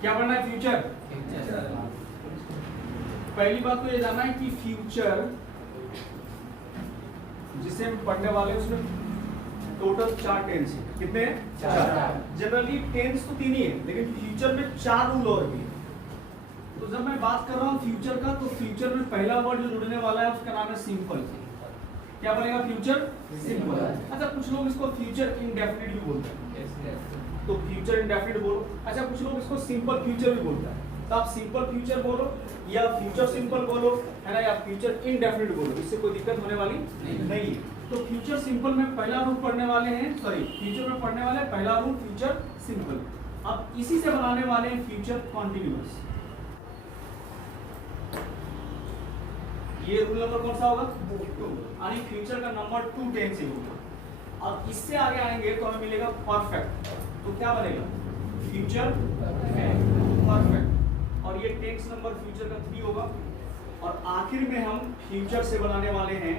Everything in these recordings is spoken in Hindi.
क्या पढ़ना है? फ्यूचर। पहली बात तो ये जानना है कि फ्यूचर जिसे हम पढ़ने वाले हैं उसमें टोटल 4 टेंस है। कितने? 4। जनरली टेंस तो 3 ही है, लेकिन फ्यूचर में 4 रूल और भी है। तो जब मैं बात कर रहा हूँ फ्यूचर का, तो फ्यूचर में पहला वर्ड जो जुड़ने वाला है उसका नाम है सिंपल। क्या बनेगा? Future simple. अच्छा, कुछ लोग इसको फ्यूचर इंडेफिनिट भी बोलते हैं, तो फ्यूचर इंडेफिनिट बोलो। अच्छा, कुछ लोग इसको सिंपल फ्यूचर भी बोलते हैं, तो आप सिंपल फ्यूचर बोलो या फ्यूचर सिंपल बोलो, है ना, या फ्यूचर इंडेफिनिट बोलो, इससे कोई दिक्कत होने वाली नहीं है। तो फ्यूचर सिंपल में पहला रूल पढ़ने वाले हैं, सॉरी फ्यूचर में पढ़ने वाले पहला रूल फ्यूचर सिंपल। अब इसी से बनाने वाले हैं फ्यूचर कॉन्टिन्यूअस। ये रूल नंबर कौन सा होगा? 2। यानी फ्यूचर का नंबर 2 टेंस ही होगा। अब इससे आगे आएंगे तो हमें मिलेगा परफेक्ट। तो क्या बनेगा? Future perfect. और ये टेंस नंबर फ्यूचर का 3 होगा। और आखिर में हम फ्यूचर से बनाने वाले हैं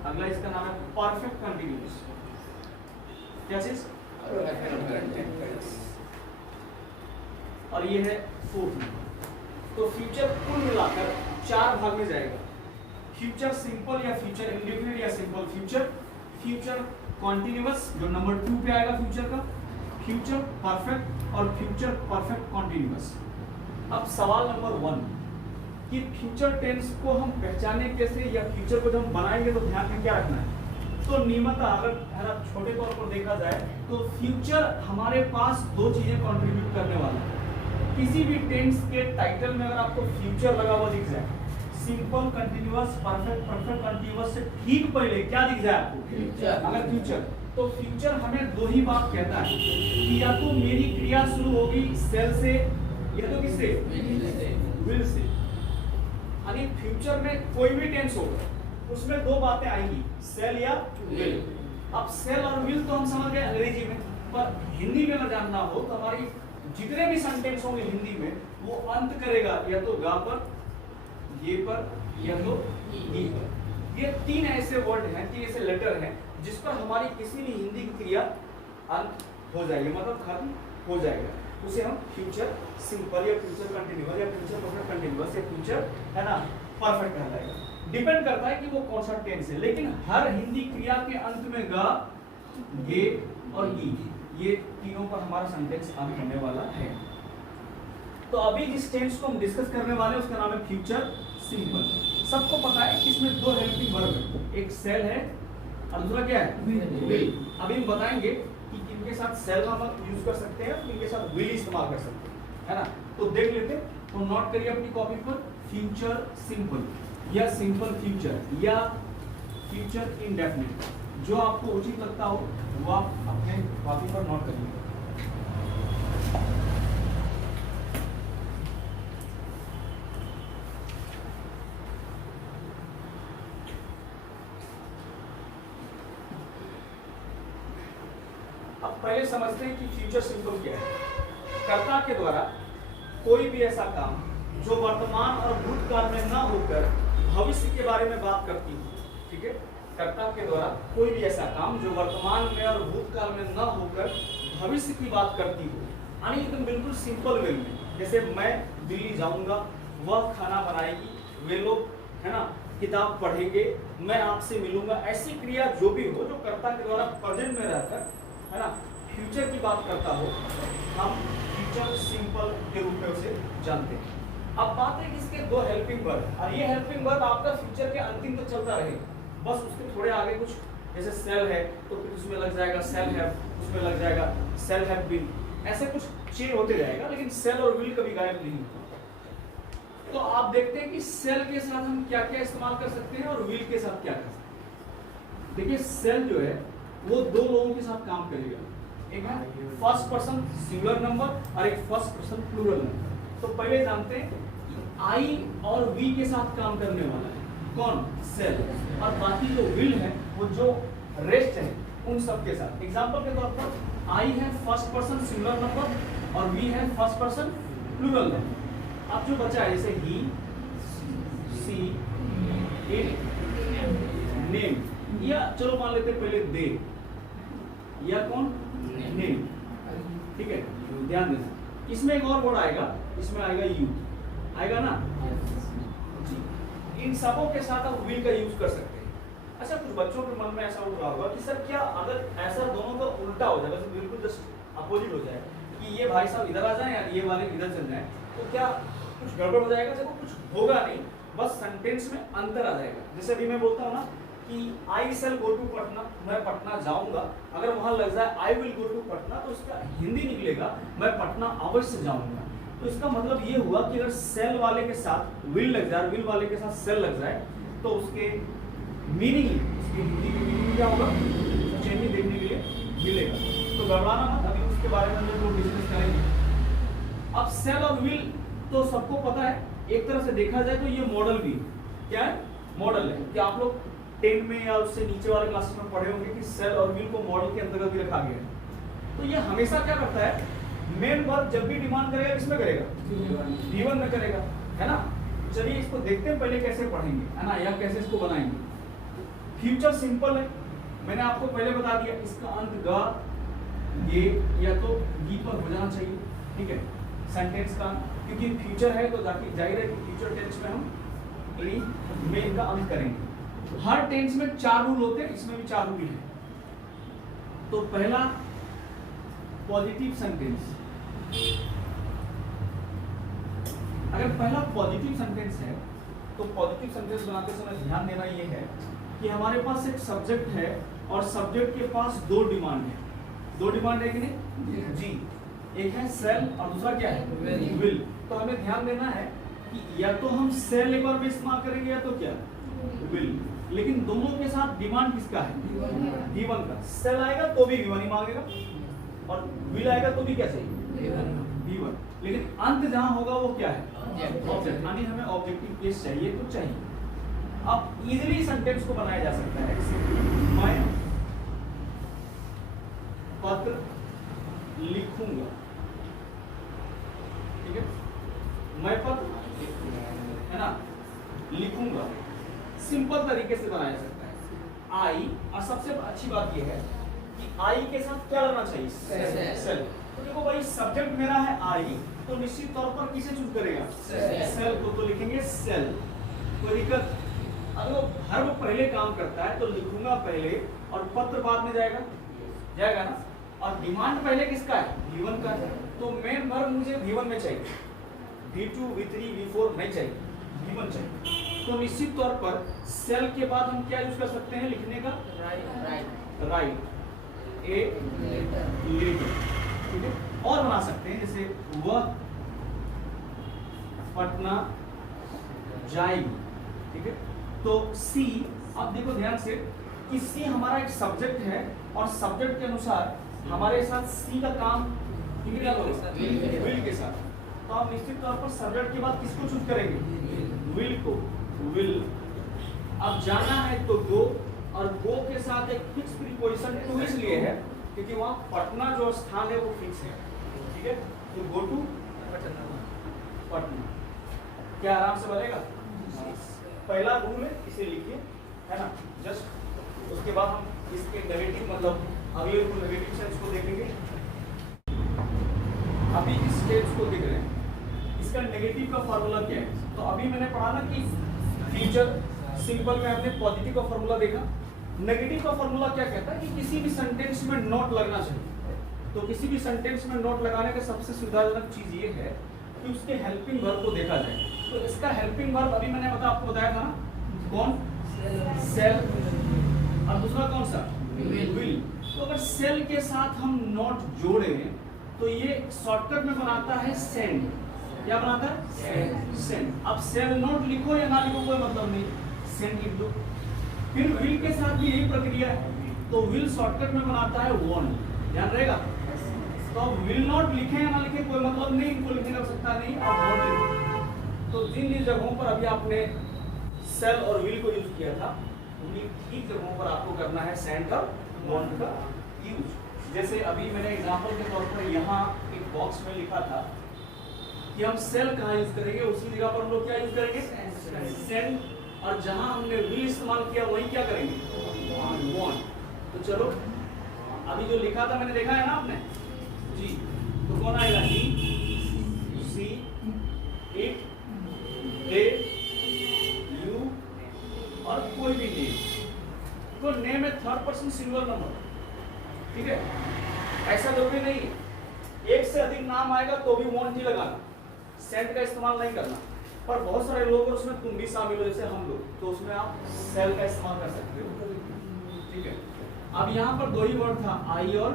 अगला, इसका नाम है परफेक्ट कंटिन्यूअस। क्या चीज? और ये है 4th नंबर। तो फ्यूचर कुल मिलाकर 4 भाग में जाएगा। फ्यूचर सिंपल या फ्यूचर इंडेफिनिट या सिंपल फ्यूचर, फ्यूचर कॉन्टिन्यूअस जो नंबर 2 पे आएगा फ्यूचर का, फ्यूचर परफेक्ट और फ्यूचर परफेक्ट कॉन्टिन्यूअस। अब सवाल नंबर 1 कि फ्यूचर टेंस को हम पहचाने कैसे, या फ्यूचर को जब हम बनाएंगे तो ध्यान में क्या रखना है? तो नियमतः अगर छोटे तौर पर देखा जाए तो फ्यूचर हमारे पास 2 चीजें कंट्रीब्यूट करने वाला है। किसी भी टेंस के टाइटल में अगर आपको फ्यूचर लगा हुआ दिख जाए, simple continuous perfect perfect continuous से ठीक पहले क्या दिख जाए आपको? फ्यूचर। अगर फ्यूचर, तो फ्यूचर हमें 2 ही बात कहता है कि या तो मेरी क्रिया शुरू होगी सेल से या तो किससे? Will say. यानी फ्यूचर में कोई भी टेंस होगा उसमें 2 बातें आएंगी, सेल या विल। अब सेल और विल तो हम समझ गए अंग्रेजी में, पर हिंदी में अगर जानना हो तो हमारी जितने भी सेंटेंस होंगे हिंदी में वो अंत करेगा या तो गा पर, ये पर, या तो ई पर। ये 3 ऐसे वर्ड हैं, 3 ऐसे लेटर हैं जिस पर हमारी किसी भी हिंदी की क्रिया अंत हो जाएगी, मतलब खत्म हो जाएगा। उसे हम फ्यूचर सिंपल या फ्यूचर कंटिन्यूअस या फ्यूचर परफेक्ट कंटिन्यूअस या फ्यूचर, है ना, परफेक्ट कहलाएगा। डिपेंड करता है कि वो कौन सा टेंस है, लेकिन हर हिंदी क्रिया के अंत में गा, गे और ई, ये तीनों पर हमारा सेंटेंस अंत होने वाला है। तो अभी जिस टेंस को हम डिस्कस करने वाले हैं उसका नाम है फ्यूचर सिंपल। सबको पता है कि इसमें 2 हेल्पिंग वर्ब है, एक सेल है और दूसरा क्या है? विल। अभी हम बताएंगे कि किनके साथ सेल हम यूज कर सकते हैं, किनके साथ विल इस्तेमाल कर सकते हैं, है ना। तो देख लेते हैं, तो नोट करिए अपनी कॉपी पर फ्यूचर सिंपल या सिंपल फ्यूचर या फ्यूचर इंडेफिनिट, जो आपको उचित लगता हो वो आप अपने कॉपी पर नोट करिए। अब पहले समझते हैं कि फ्यूचर सिंपल क्या है। कर्ता के द्वारा कोई भी ऐसा काम जो वर्तमान और भूतकाल में न होकर भविष्य के बारे में बात करती हो, ठीक है। कर्ता के द्वारा कोई भी ऐसा काम जो वर्तमान में और भूतकाल में न होकर भविष्य की बात करती हो, यानी एकदम बिल्कुल सिंपल वे में, जैसे मैं दिल्ली जाऊंगा, वह खाना बनाएगी, वे लोग, है ना, किताब पढ़ेंगे, मैं आपसे मिलूंगा, ऐसी क्रिया जो भी हो जो कर्ता के द्वारा प्रेजेंट में रहकर, है ना, फ्यूचर की बात करता हो, हम फ्यूचर सिंपल के रूप में उसे जानते हैं। अब बात है कि इसके 2 हेल्पिंग वर्ब, और ये हेल्पिंग वर्ब आपका फ्यूचर के अंतिम तक चलता रहेगा, बस उसके थोड़े आगे कुछ, जैसे सेल है तो फिर उसमें लग जाएगा सेल हैव, उसमें लग जाएगा सेल हैव बीन, ऐसे कुछ चेंज होते जाएगा, लेकिन सेल और विल कभी गायब नहीं होता। तो आप देखते हैं कि सेल के साथ हम क्या क्या इस्तेमाल कर सकते हैं और विल के साथ क्या कर सकते हैं। देखिए सेल जो है वो 2 लोगों के साथ काम करेगा, एक है फर्स्ट पर्सन सिंगुलर नंबर और एक फर्स्ट पर्सन प्लूरल नंबर। तो पहले जानते हैं आई और वी के साथ काम करने वाला है कौन? सेल। और बाकी जो विल है वो जो रेस्ट है उन सब के साथ। एग्जांपल के तौर पर आई है फर्स्ट पर्सन सिंगुलर नंबर और वी है फर्स्ट पर्सन प्लूरल नंबर। अब जो बचा है जैसे ही, सी, इट, नेम, या चलो मान लेते पहले दे, या कौन? नेम, ठीक है, ध्यान देना इसमें एक और वर्ड आएगा, इसमें आएगा यू, आएगा ना जी। इन सबों के साथ आप विल का यूज कर सकते हैं। अच्छा, कुछ बच्चों के मन में ऐसा उठ रहा होगा कि सर क्या अगर ऐसा दोनों का उल्टा हो जाए, वैसे बिल्कुल जस्ट अपोजिट हो जाए कि ये भाई साहब इधर आ जाएं और ये वाले इधर चल जाएं, तो क्या कुछ गड़बड़ हो जाएगा? देखो कुछ होगा नहीं, बस सेंटेंस में अंतर आ जाएगा। जैसे अभी मैं बोलता हूँ ना कि आई शैल गो टू पटना, मैं पटना जाऊंगा, अगर वहां लग जाए I will go to Patna, तो इसका हिंदी निकलेगा मैं पटना अवश्य जाऊंगा। तो इसका मतलब ये हुआ कि अगर सेल वाले के साथ विल लग जाए, विल वाले के साथ सेल लग जाए, तो उसके मीनिंग, उसकी हिंदी की मीनिंग क्या होगा, चेंज देखने के लिए मिलेगा। तो घबराना मत, अभी उसके बारे में हम लोग डिस्कस करेंगे। अब सेल और विल तो सबको पता है, एक तरह से देखा जाए तो ये मॉडल भी क्या है, मॉडल है कि आप लोग 10 में या उससे नीचे वाले क्लासेस में पढ़े होंगे कि सेल और विल को मॉडल के अंतर्गत भी रखा गया है। तो ये हमेशा क्या करता है, मेन वर्ब जब भी डिमांड करेगा किसमें करेगा, V1 में करेगा, है ना। चलिए इसको देखते हैं पहले कैसे पढ़ेंगे, है ना, या कैसे इसको बनाएंगे। फ्यूचर सिंपल है, मैंने आपको पहले बता दिया, इसका अंत ग ये या तो गी पर हो जाना चाहिए, ठीक है, सेंटेंस का, क्योंकि फ्यूचर है तो जाहिर है कि फ्यूचर टेंस में हम इन्हीं में इनका अंत करेंगे। हर टेंस में 4 रूल होते हैं, इसमें भी 4 रूल है। तो पहला पॉजिटिव सेंटेंस, अगर पहला पॉजिटिव सेंटेंस है तो पॉजिटिव सेंटेंस बनाते समय ध्यान देना ये है कि हमारे पास एक सब्जेक्ट है और सब्जेक्ट के पास 2 डिमांड है। 2 डिमांड है कि नहीं जी, एक है सेल और दूसरा क्या है, विल। तो हमें ध्यान देना है कि या तो हम सेल एक बार में इस्तेमाल करेंगे या तो क्या, विल। लेकिन दोनों के साथ डिमांड किसका है, V1 का। सेल आएगा तो भी V1 ही मांगेगा और विल आएगा तो भी क्या चाहिए, V1। लेकिन अंत जहां होगा वो क्या है, ऑब्जेक्ट, यानी हमें ऑब्जेक्टिव केस चाहिए तो चाहिए। अब इजीली सेंटेंस को बनाया जा सकता है, मैं पत्र लिखूंगा, ठीक है, मैं पत्र है ना लिखूंगा, सिंपल तरीके से बनाया जा सकता है। आई, और सबसे अच्छी बात यह है कि आई के साथ क्या लगना चाहिए, सेल। तो देखो भाई सब्जेक्ट मेरा है आई, तो निश्चित तौर पर किसे चूज करेगा, सेल को, तो लिखेंगे सेल। कोई दिक्कत? अगर वो वर्ब पहले काम करता है तो लिखूंगा पहले और पत्र बाद में जाएगा, जाएगा ना। और डिमांड पहले किसका है, V1 का है, तो मेन वर्ब मुझे V1 में चाहिए, V2 V3 V4 नहीं चाहिए, V1 चाहिए। तो निश्चित तौर पर सेल के बाद हम क्या यूज कर सकते हैं लिखने का, राइट ए लेटर, ठीक है। और बना सकते हैं जैसे वह पटना जाएगी, ठीक है। तो सी, अब देखो ध्यान से कि सी हमारा एक सब्जेक्ट है और सब्जेक्ट के अनुसार हमारे साथ सी का काम विल के साथ, तो आप निश्चित तौर पर सब्जेक्ट के बाद किसको चूज करेंगे, विल को, विल। अब जाना है तो गो, और गो के साथ एक फिक्स प्रीपोजिशन टू इसलिए है क्योंकि वहां पटना जो स्थान है वो फिक्स है, ठीक है। तो गो टू पटना, क्या आराम से बनेगा, पहला रूल है, इसे लिखिए, है ना। जस्ट उसके बाद हम इसके नेगेटिव मतलब अगले रूल नेगेटिव सेंस को देखेंगे। अभी इस स्टेज को देख रहे हैं, इसका नेगेटिव का फॉर्मूला क्या है। तो अभी मैंने पढ़ा ना कि फ्यूचर सिंपल में हमने पॉजिटिव का फॉर्मूला देखा, नेगेटिव का फॉर्मूला क्या कहता है कि किसी भी सेंटेंस में नोट लगना चाहिए। तो किसी भी सेंटेंस में नोट लगाने का सबसे सुविधाजनक चीज ये है कि उसके हेल्पिंग वर्ब को देखा जाए। तो इसका हेल्पिंग वर्ब अभी मैंने आपको बताया था ना, कौन, सेल, और दूसरा कौन सा, विल। तो अगर सेल के साथ हम नोट जोड़े तो ये शॉर्टकट में बनाता है सेंड। क्या बनाता है, सेंड। अब सेल नोट लिखो या ना लिखो कोई मतलब नहीं, सेंड लिख दो। फिर विल के साथ भी यही प्रक्रिया है, तो विल शॉर्टकट में बनाता है वॉन्ट, ध्यान रहेगा। तो विल नॉट लिखे या ना लिखे कोई मतलब नहीं, इनको लिखने का आवश्यकता नहीं, आप वॉन्ट लिखो। तो जिन जिन जगहों पर अभी आपने सेल और विल को यूज किया था उन्हीं ठीक जगहों पर आपको करना है सेंड और वॉन्ट का यूज। जैसे अभी मैंने एग्जांपल के तौर पर यहाँ एक बॉक्स में लिखा था कि हम सेल कहाँ यूज करेंगे, उसी जगह पर हम लोग क्या यूज करेंगे, सेंड। और जहां हमने विल इस्तेमाल किया वही क्या करेंगे, वॉन्ट। तो चलो अभी जो लिखा था मैंने देखा है ना आपने जी, तो कौन आएगा, ही सिंगुलर नंबर, ठीक है। ऐसा जरूरी नहीं है, एक से अधिक नाम आएगा तो भी वांट ही लगाना, सेंड का इस्तेमाल नहीं करना। पर बहुत सारे लोग और उसमें तुम भी शामिल हो, जैसे हम लोग, तो उसमें आप सेल का इस्तेमाल कर सकते हो, ठीक है। अब यहाँ पर दो ही वर्ड था, आई और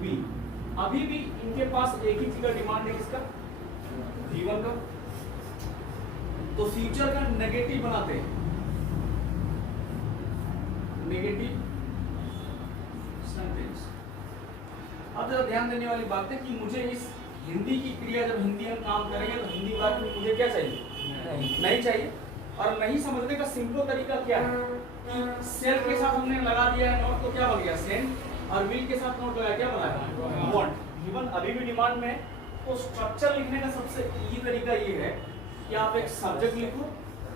वी। अभी भी इनके पास एक ही चीज का डिमांड है, किसका? V1 का। तो फ्यूचर का नेगेटिव बनाते हैं, नेगेटिव सेंटेंस। अब जरा ध्यान देने वाली बात है कि मुझे इस हिंदी की क्रिया, जब हिंदी हम काम करेंगे तो हिंदी वाक्य में मुझे क्या चाहिए? नहीं चाहिए। और नहीं समझने का सिंपल तरीका क्या है कि सेल के साथ हमने लगा दिया है नोट, तो क्या बन गया? सेंड। और विल के साथ नोट लगाया, क्या बनाया? वांट। गिवन अभी भी डिमांड में है, तो स्ट्रक्चर लिखने का सबसे इजी तरीका ये है कि आप एक सब्जेक्ट लिखो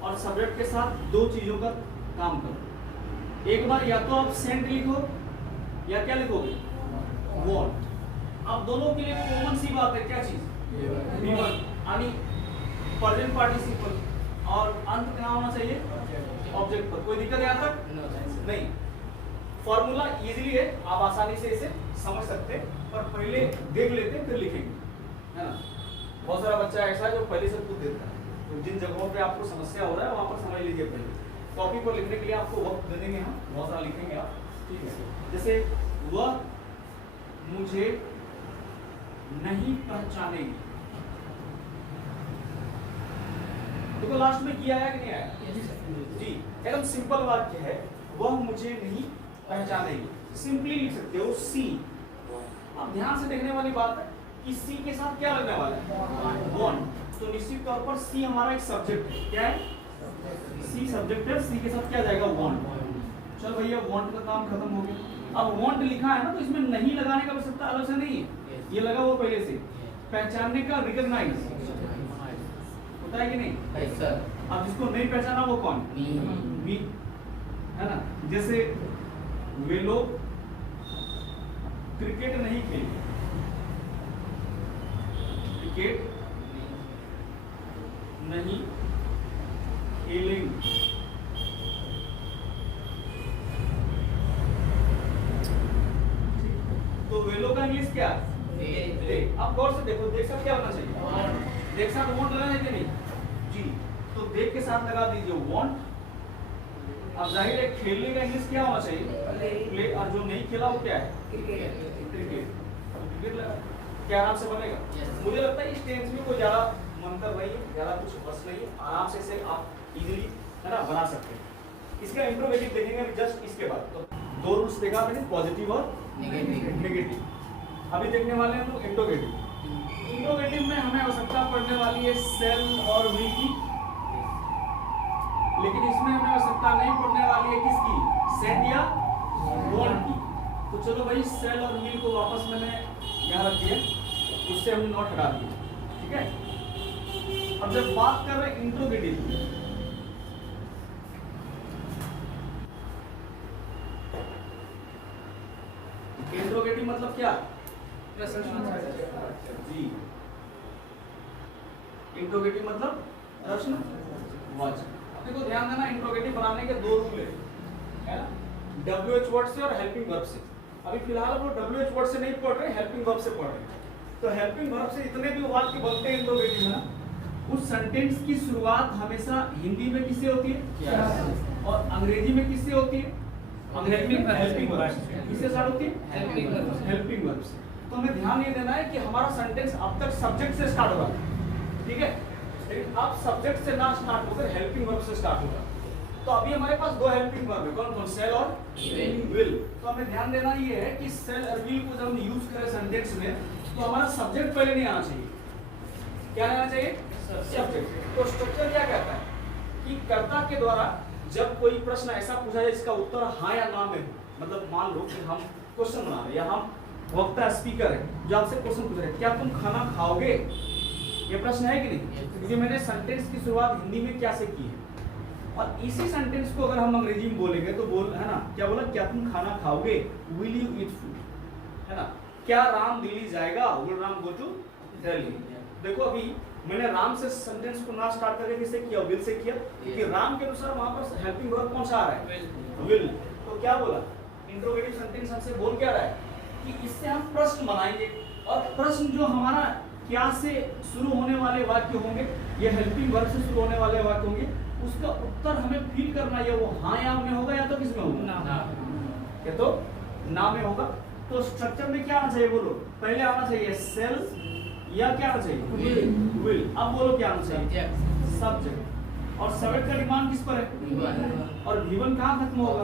और सब्जेक्ट के साथ दो चीजों का काम करो। एक बार या तो आप सेंड लिखो या क्या लिखोगे? वांट। अब दोनों के लिए कॉमन सी बात है, क्या चीज? V1 यानी प्रेजेंट पार्टिसिपल, और अंत क्या होना चाहिए? ऑब्जेक्ट पर। कोई दिक्कत यहाँ तक? नहीं। फॉर्मूला इजीली है, आप आसानी से इसे समझ सकते हैं, पर पहले देख लेते हैं फिर लिखेंगे, है ना। बहुत सारा बच्चा ऐसा है जो पहले से पूछ देता है, तो जिन जगहों पे आपको समस्या हो रहा है वहां पर समझ लीजिए पहले। कॉपी पर लिखने के लिए आपको वक्त दे देंगे हम, बहुत सारा लिखेंगे आप, ठीक है। जैसे वह मुझे नहीं पहचानेगी, देखो लास्ट में किया है कि नहीं आया? जी, एकदम सिंपल वाक्य है, वह मुझे नहीं पहचानेगी। सिंपली लिख सकते हो सी। अब ध्यान से देखने वाली बात है कि सी के साथ क्या लगने वाला है? वांट। तो निश्चित तौर पर सी हमारा एक सब्जेक्ट है, क्या है? सी सब्जेक्ट है, सी के साथ क्या जाएगा? वांट। चल भैया, वांट का काम खत्म हो गया। अब वांट लिखा है ना, तो इसमें नहीं लगाने का आवश्यकता अलग से नहीं है, ये लगा वो पहले से। पहचानने का रिकॉग्नाइज होता है कि नहीं? सर। अब जिसको नहीं पहचाना वो कौन? मी, है ना। जैसे वे लोग क्रिकेट नहीं खेले, क्रिकेट नहीं खेलेंगे, तो वे लोग का इंग्लिश क्या? अब गौर से देखो, देख साथ क्या होना चाहिए? देख साथ वांट लगाना है कि नहीं? जी, तो देख के साथ लगा दीजिए वांट। अब जाहिर है खेलने का इंग्लिश क्या होना चाहिए? प्ले। और जो नहीं खेला वो क्या है? क्रिकेट। क्रिकेट लगा, क्या आराम से बनेगा? मुझे लगता है इस टेंस में कोई ज्यादा मंतर नहीं है, ज्यादा कुछ बस नहीं है, आराम से इसे आप इजीली, है ना, बना सकते हैं। इसका इंट्रोगेटिव देखेंगे जस्ट इसके बाद। तो दो रूल्स देखा मैंने, पॉजिटिव और नेगेटिव। अभी देखने वाले हैं तो इंट्रोगेटिव। इंट्रोगेटिव में हमें आवश्यकता पड़ने वाली है सेल और विल की, लेकिन इसमें हमें आवश्यकता नहीं पड़ने वाली है किसकी? सेंड या वांट की। तो चलो भाई, सेल और विल को वापस मैंने यहाँ रख दिया, उससे हमने नोट हटा दिया, ठीक है। अब जब बात कर रहे हैं इंट्रोगेटिव, इंट्रोगेटिव मतलब क्या? जी, इंट्रोगेटिव मतलब प्रश्नवाचक। देखो ध्यान देना, इंट्रोगेटिव बनाने के दो रूल है ना, WH वर्ड से और हेल्पिंग वर्ब से। अभी फिलहाल वो WH वर्ड से नहीं पढ़ रहे, हेल्पिंग वर्ब से पढ़ रहे। तो हेल्पिंग वर्ब से इतने भी वाक्य बनते हैं इंट्रोगेटिव में, उस सेंटेंस की शुरुआत हमेशा हिंदी में किससे होती है? और अंग्रेजी में किससे होती है? अंग्रेजी में हेल्पिंग वर्ब से। किससे स्टार्ट होती है? हेल्पिंग वर्ब से। तो हमें ध्यान ये देना है कि हमारा सेंटेंस अब तक सब्जेक्ट से स्टार्ट होगा, ठीक है, लेकिन अब सब्जेक्ट से ना स्टार्ट होकर हेल्पिंग वर्ब से स्टार्ट होगा। तो अभी हमारे पास दो हेल्पिंग वर्ब है, कौन कौन? सेल और विल। तो हमें ध्यान देना ये है कि सेल और विल को जब हम यूज करें सेंटेंस में, तो हमारा सब्जेक्ट पहले नहीं आना चाहिए। क्या आना चाहिए? सब्जेक्ट। तो स्ट्रक्चर क्या कहता है कि कर्ता के द्वारा जब कोई प्रश्न ऐसा पूछा जाए जिसका उत्तर हाँ या ना में हो, मतलब मान लो कि हम क्वेश्चन बना रहे हैं या हम वक्ता स्पीकर है जो आपसे क्वेश्चन पूछ रहे हैं, क्या तुम खाना खाओगे? ये प्रश्न है कि नहीं? क्योंकि मैंने सेंटेंस की शुरुआत हिंदी में क्या से की है, और इसी सेंटेंस को अगर हम अंग्रेजी में बोलेंगे तो बोल, है ना, क्या बोला? क्या तुम खाना खाओगे? विल यू ईट फूड, है ना। क्या राम दिल्ली जाएगा? Will Ram go to Delhi. देखो अभी मैंने राम से सेंटेंस को ना स्टार्ट करके किससे किया? विल से किया, क्योंकि राम के अनुसार वहां पर हेल्पिंग वर्ब कौन सा आ रहा है? विल। तो क्या बोला? इंट्रोगेटिव सेंटेंस हमसे बोल क्या रहा है कि इससे हम प्रश्न बनाएंगे, और प्रश्न जो हमारा क्या से शुरू होने वाले वाक्य होंगे, ये हेल्पिंग वर्ब से शुरू होने वाले वाक्य होंगे, उसका उत्तर हमें फील करना है, वो हाँ या में होगा या तो किस में होगा, ना, या तो ना में होगा। तो स्ट्रक्चर में क्या आना चाहिए, बोलो, पहले आना चाहिए सेल या क्या आना चाहिए, विल। अब बोलो क्या आना चाहिए, सब्जेक्ट। और सब्जेक्ट का डिमांड किस पर है, और V1 कहाँ खत्म होगा,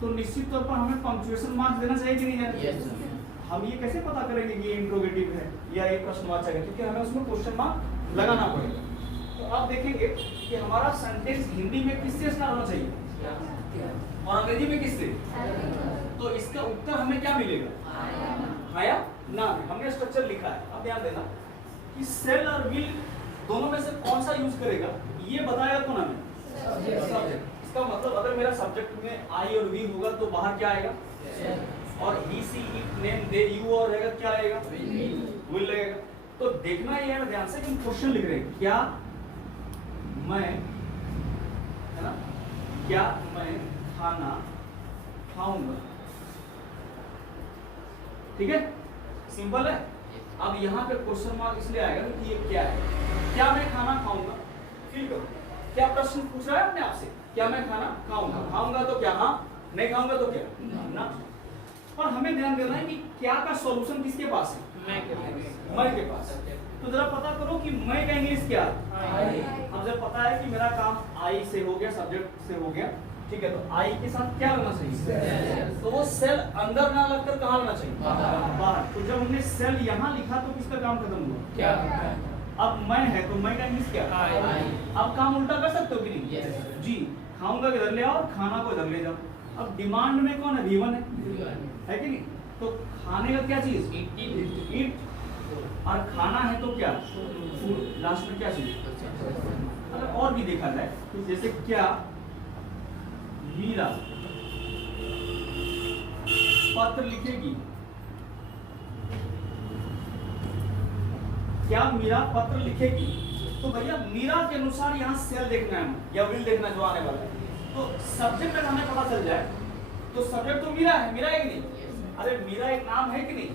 तो निश्चित तौर पर हमें पंक्चुएशन मार्क्स देना चाहिए कि नहीं देना। हम ये कैसे पता करेंगे कि ये इंट्रोगेटिव है या ये प्रश्नवाचक है, क्योंकि हमें उसमें क्वेश्चन मार्क लगाना पड़ेगा। तो आप देखेंगे कि हमारा सेंटेंस हिंदी में किससे स्टार्ट होना चाहिए और अंग्रेजी में किससे, तो इसका उत्तर हमें क्या मिलेगा, हाँ या ना। हमने स्ट्रक्चर लिखा है, अब ध्यान देना कि सेल और विल दोनों में से कौन सा यूज करेगा, ये बताएगा कौन हमें, सब्जेक्ट। इसका मतलब अगर मेरा सब्जेक्ट में आई और वी होगा तो बाहर क्या आएगा, और he she it name they you, और रहेगा क्या रहेगा, विल लगेगा। तो देखना ये है ध्यान से कि हम क्वेश्चन लिख रहे हैं, क्या मैं, है ना, क्या मैं खाना खाऊंगा, ठीक है, सिंपल है। अब यहाँ पे क्वेश्चन मार्क इसलिए आएगा कि ये क्या है, क्या मैं खाना खाऊंगा, फील करो, क्या प्रश्न पूछ रहा है अपने आप से, क्या मैं खाना खाऊंगा, खाऊंगा तो क्या हाँ, नहीं खाऊंगा तो क्या ना। पर हमें ध्यान देना है कि क्या का सॉल्यूशन किसके पास है, मैं के पास। तो जरा पता करो कि मैं का इंग्लिश क्या है। अब जब पता है कि मेरा काम आई से हो गया, सब्जेक्ट से हो गया, ठीक है, तो आई के साथ क्या लगना चाहिए, तो वो सेल अंदर ना लगकर कहाँ लगना चाहिए, बाहर। तो जब हमने सेल यहाँ लिखा तो किसका काम खत्म हुआ, क्या, अब मैं है तो मैं का इंग्लिश क्या, अब काम उल्टा कर सकते हो कि नहीं, जी, खाऊंगा इधर ले आओ, खाना को इधर ले जाओ। अब डिमांड में कौन है, V1 है कि नहीं, तो खाने का क्या चीज, ईट, और खाना है तो क्या, फूड, लास्ट में क्या चीज। अगर और भी देखा जाए तो जैसे क्या मीरा पत्र लिखेगी, क्या मीरा पत्र लिखेगी, तो भैया मीरा के अनुसार यहाँ सेल देखना है या विल देखना जो आने वाला है। तो सब्जेक्ट में हमें पता चल जाए तो सब्जेक्ट तो मीरा है, मीरा है कि नहीं, अरे मीरा एक नाम है कि नहीं,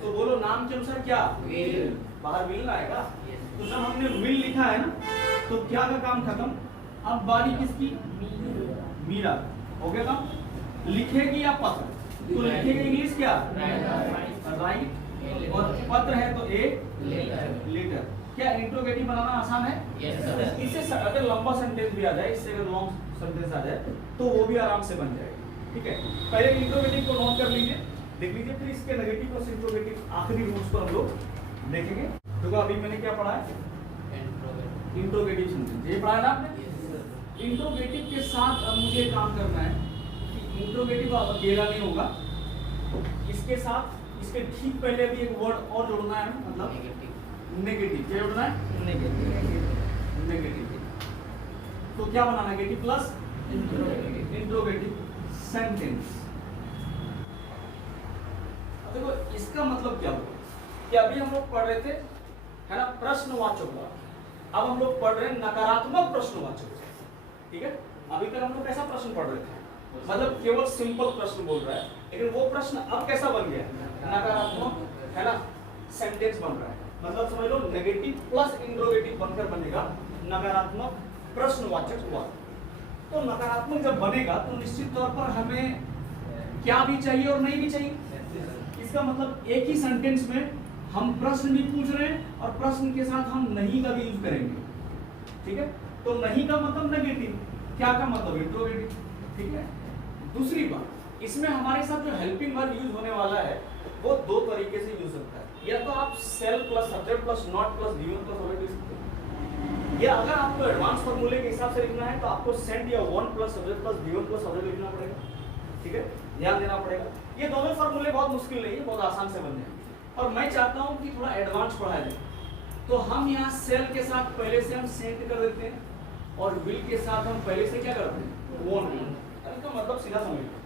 तो बोलो नाम के अनुसार क्या, विल, बाहर विल ना आएगा। तो जब हमने विल लिखा है ना तो क्या का काम खत्म। अब बारी किसकी, मीरा, हो गया काम। लिखेगी या पत्र, तो लिखेगी इंग्लिश क्या, राइट, और पत्र है तो ए लेटर। क्या इंट्रोगेटिव बनाना आसान है, इससे अगर लंबा सेंटेंस भी आ जाए, इससे अगर लॉन्ग सेंटेंस आ जाए तो वो भी आराम से बन जाएगा, ठीक है। पहले इंट्रोगेटिव को नोट कर लीजिए, देख लीजिए, फिर इसके नेगेटिव प्लस इंट्रोगेटिव आखिरी रूल्स को हम लोग देखेंगे। देखो अभी मैंने क्या पढ़ा है, इंट्रोगेटिव सेंटेंस, ये पढ़ा है ना आपने। इंट्रोगेटिव के साथ अब मुझे काम करना है कि इंट्रोगेटिव अब अकेला नहीं होगा, इसके साथ इसके ठीक पहले भी एक वर्ड और जोड़ना है, मतलब नेगेटिव। क्या जोड़ना है, नेगेटिव। तो क्या बनाना, नेगेटिव प्लस इंट्रोगेटिव सेंटेंस। देखो इसका मतलब क्या होगा कि अभी हम लोग पढ़ रहे थे, है ना, प्रश्नवाचक का, अब हम लोग पढ़ रहे हैं नकारात्मक प्रश्नवाचक, ठीक है। अभी तक हम लोग कैसा प्रश्न पढ़ रहे थे, मतलब केवल सिंपल प्रश्न बोल रहा है, लेकिन वो प्रश्न अब कैसा बन गया, नकारात्मक, है ना, सेंटेंस बन रहा है। मतलब समझ लो नेगेटिव प्लस इंट्रोगेटिव बनकर बनेगा नकारात्मक प्रश्नवाचक हुआ। तो नकारात्मक जब बनेगा तो निश्चित तौर पर हमें क्या भी चाहिए और नहीं भी चाहिए। इसका मतलब एक ही सेंटेंस में हम प्रश्न भी पूछ रहे हैं और प्रश्न के साथ हम नहीं का भी यूज करेंगे, ठीक है। तो नहीं का मतलब नेगेटिव, क्या का मतलब इंट्रोगेटिव, ठीक है। दूसरी बात, इसमें हमारे साथ जो हेल्पिंग वर्ब यूज होने वाला है वो दो तरीके से यूज होता है। या तो आप shall plus subject plus not plus V1 plus object लिख सकते हैं, या अगर आपको एडवांस फॉर्मूले के हिसाब से लिखना है तो आपको सेंट या 1 plus subject plus V1 plus object लिखना पड़ेगा, ठीक है, ध्यान देना पड़ेगा। ये दोनों फॉर्मूले बहुत मुश्किल नहीं है, बहुत आसान से बन जाएंगे। और मैं चाहता हूँ कि थोड़ा एडवांस पढ़ाया जाए, तो हम यहाँ सेल के साथ पहले से हम सेंट कर देते हैं और विल के साथ हम पहले से क्या करते हैं, वोंट। इसका मतलब सीधा समझ लो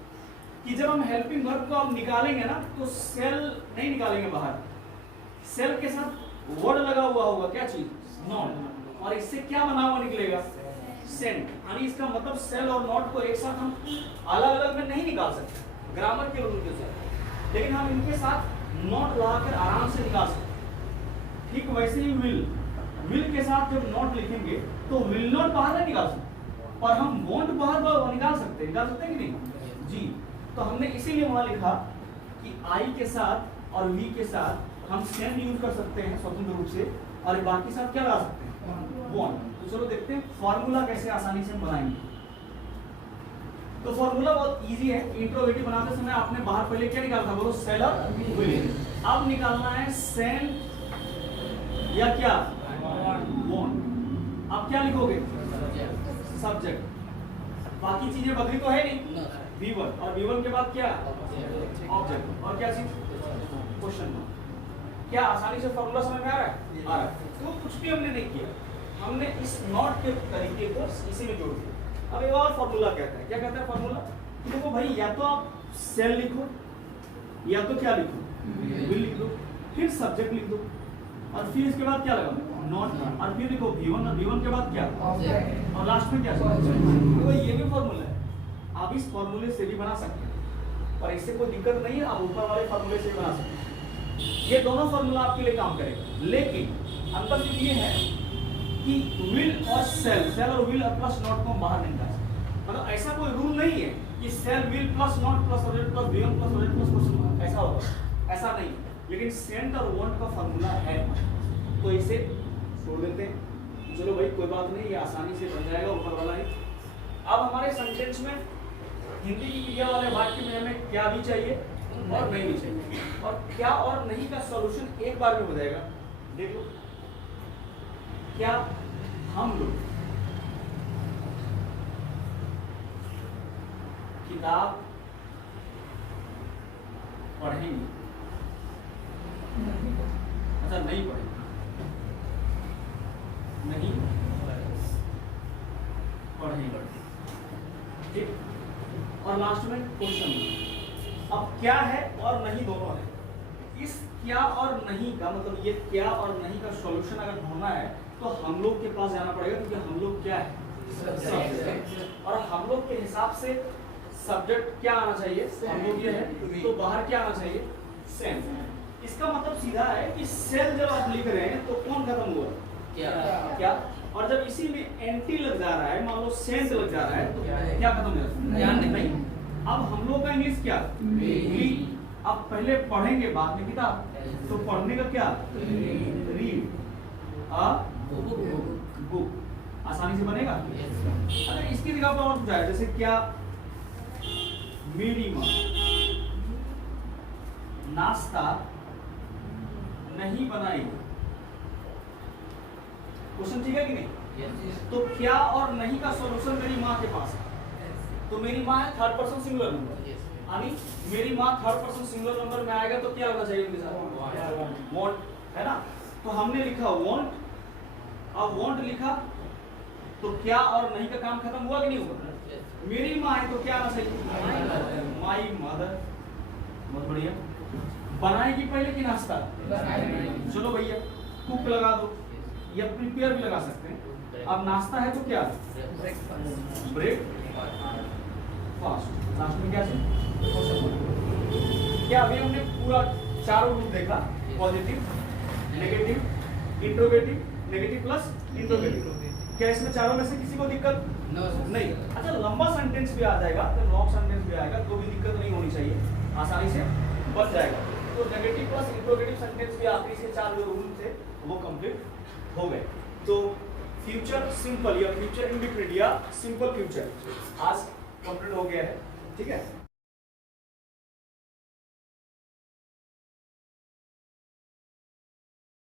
कि जब हम हेल्पिंग वर्ब को हम निकालेंगे ना तो सेल नहीं निकालेंगे बाहर, सेल के साथ वर्ड लगा हुआ होगा, क्या चीज, नॉट, और इससे क्या बना हुआ निकलेगा, सेंट। यानी इसका मतलब सेल और नॉट को एक साथ हम अलग अलग में नहीं निकाल सकते, ग्रामर के रूल के साथ, लेकिन हम इनके साथ नॉट लगाकर आराम से निकाल सकते हैं। ठीक वैसे ही विल के साथ जब नॉट लिखेंगे तो विल नॉट बाहर नहीं निकाल सकते, और हम वॉन्ट बाहर निकाल सकते हैं कि नहीं जी। तो हमने इसीलिए वहां लिखा कि आई के साथ और वी के साथ हम सेंड यूज कर सकते हैं स्वतंत्र रूप से, और बाकी साथ क्या लगा सकते हैं, वॉन्ट। तो चलो देखते हैं फॉर्मूला कैसे आसानी से हम बनाएंगे। तो फॉर्मूला बहुत इजी है। इंट्रोगेटिव बनाते समय आपने बाहर पहले क्या निकाला था, बोलो सेल और विल। अब निकालना है सेंड या क्या, वॉन्ट। अब क्या लिखोगे, सब्जेक्ट। बाकी चीजें बदली तो है नहीं, V1 और V1 के बाद क्या, ऑब्जेक्ट, और क्या चीज, क्वेश्चन मार्क। क्या आसानी से फॉर्मूला समझ में आ रहा है? आ रहा है। तो कुछ भी हमने नहीं किया, हमने इस नॉट के तरीके को इसी में जोड़ दिया। अब एक और फॉर्मूला कहता है, क्या कहता है फॉर्मूला, देखो भाई या तो आप सेल लिखो या तो क्या लिखो, विल लिख दो, फिर सब्जेक्ट लिख दो, और फिर इसके बाद क्या लगा, नॉट, और फिर लिखो V1, और V1 के बाद क्या, और लास्ट में क्या, तो ये भी फॉर्मूला है। आप इस फॉर्मूले से भी बना सकते हैं, और इससे कोई दिक्कत नहीं है, आप ऊपर वाले फॉर्मूले से भी बना सकते हैं। ये दोनों फॉर्मूला आपके लिए काम करेगा, लेकिन अंतर सिर्फ ये है कि विल और सेल और विल प्लस नॉट को बाहर नहीं निकाल सकते। मतलब ऐसा कोई रूल नहीं है कि shall will plus not plus object plus V1 plus object plus question mark, ऐसा होगा, ऐसा नहीं। लेकिन सेंड और वॉन्ट का फॉर्मूला है, तो इसे छोड़ देते हैं। चलो भाई कोई बात नहीं, ये आसानी से बन जाएगा ऊपर वाला ही। अब हमारे सेंटेंस में हिंदी की क्रिया वाले वाक्य में हमें क्या भी चाहिए और नहीं भी चाहिए, और क्या और नहीं का सॉल्यूशन एक बार में हो जाएगा। देख लो, क्या हम लोग किताब पढ़ेंगे, अच्छा नहीं पढ़ेंगे, नहीं पढ़ेंगे, ठीक। और लास्ट में क्वेश्चन। अब क्या है और नहीं दोनों है। इस क्या और नहीं का मतलब, ये क्या और नहीं का सॉल्यूशन अगर ढूंढना है तो हम लोग के पास जाना पड़ेगा, क्योंकि हम लोग क्या है, सब्जेक्ट, और हम लोग के हिसाब से सब्जेक्ट क्या आना चाहिए, हम लोग ये है, तो बाहर क्या आना चाहिए, सेंड। इसका मतलब सीधा है कि सेल जब आप लिख रहे हैं तो कौन खत्म हुआ, क्या, और जब इसी में एंटी लग जा रहा है, मान लो सेंट लग जा रहा है, तो क्या खत्म हो जाता है, नहीं। अब हम लोग का इंग्लिश क्या, अब पहले पढ़ेंगे बाद में किताब, तो पढ़ने का क्या, रीड अ बुक, आसानी से बनेगा। अगर इसकी जगह पर और पूछा है, जैसे क्या, मेरी माँ नाश्ता नहीं बनाई, क्वेश्चन ठीक है कि नहीं? तो क्या और नहीं का सॉल्यूशन मेरी माँ के पास है, तो मेरी माँ है थर्ड पर्सन सिंगुलर नंबर, यानी मेरी माँ थर्ड पर्सन सिंगुलर नंबर में आएगा तो क्या होना चाहिए उनके साथ, वांट, है ना। तो हमने लिखा वांट, अब वांट लिखा तो क्या और नहीं का काम खत्म हुआ कि नहीं हुआ, मेरी माँ है तो क्या आना चाहिए, माई मदर, बहुत बढ़िया। बनाएगी पहले कि नाश्ता, चलो भैया कुक लगा दो, या प्रिपेयर भी लगा सकते हैं। अब नाश्ता है तो क्या, ब्रेक फास्ट, लास्ट में क्या चाहिए, क्या अभी हमने पूरा चारों रूप देखा, positive, negative, interrogative, negative plus interrogative. क्या इसमें चारों में से किसी को दिक्कत नहीं? अच्छा, लंबा सेंटेंस भी आ जाएगा तो लॉन्ग सेंटेंस भी आएगा तो भी दिक्कत नहीं होनी चाहिए, आसानी से बच जाएगा। तो नेगेटिव प्लस इंट्रोगेटिव सेंटेंस भी आखिरी से 4 जो रूल थे वो कंप्लीट हो गए। तो फ्यूचर सिंपल या फ्यूचर इंडिफिनिट या सिंपल फ्यूचर आज कंप्लीट हो गया है, ठीक है।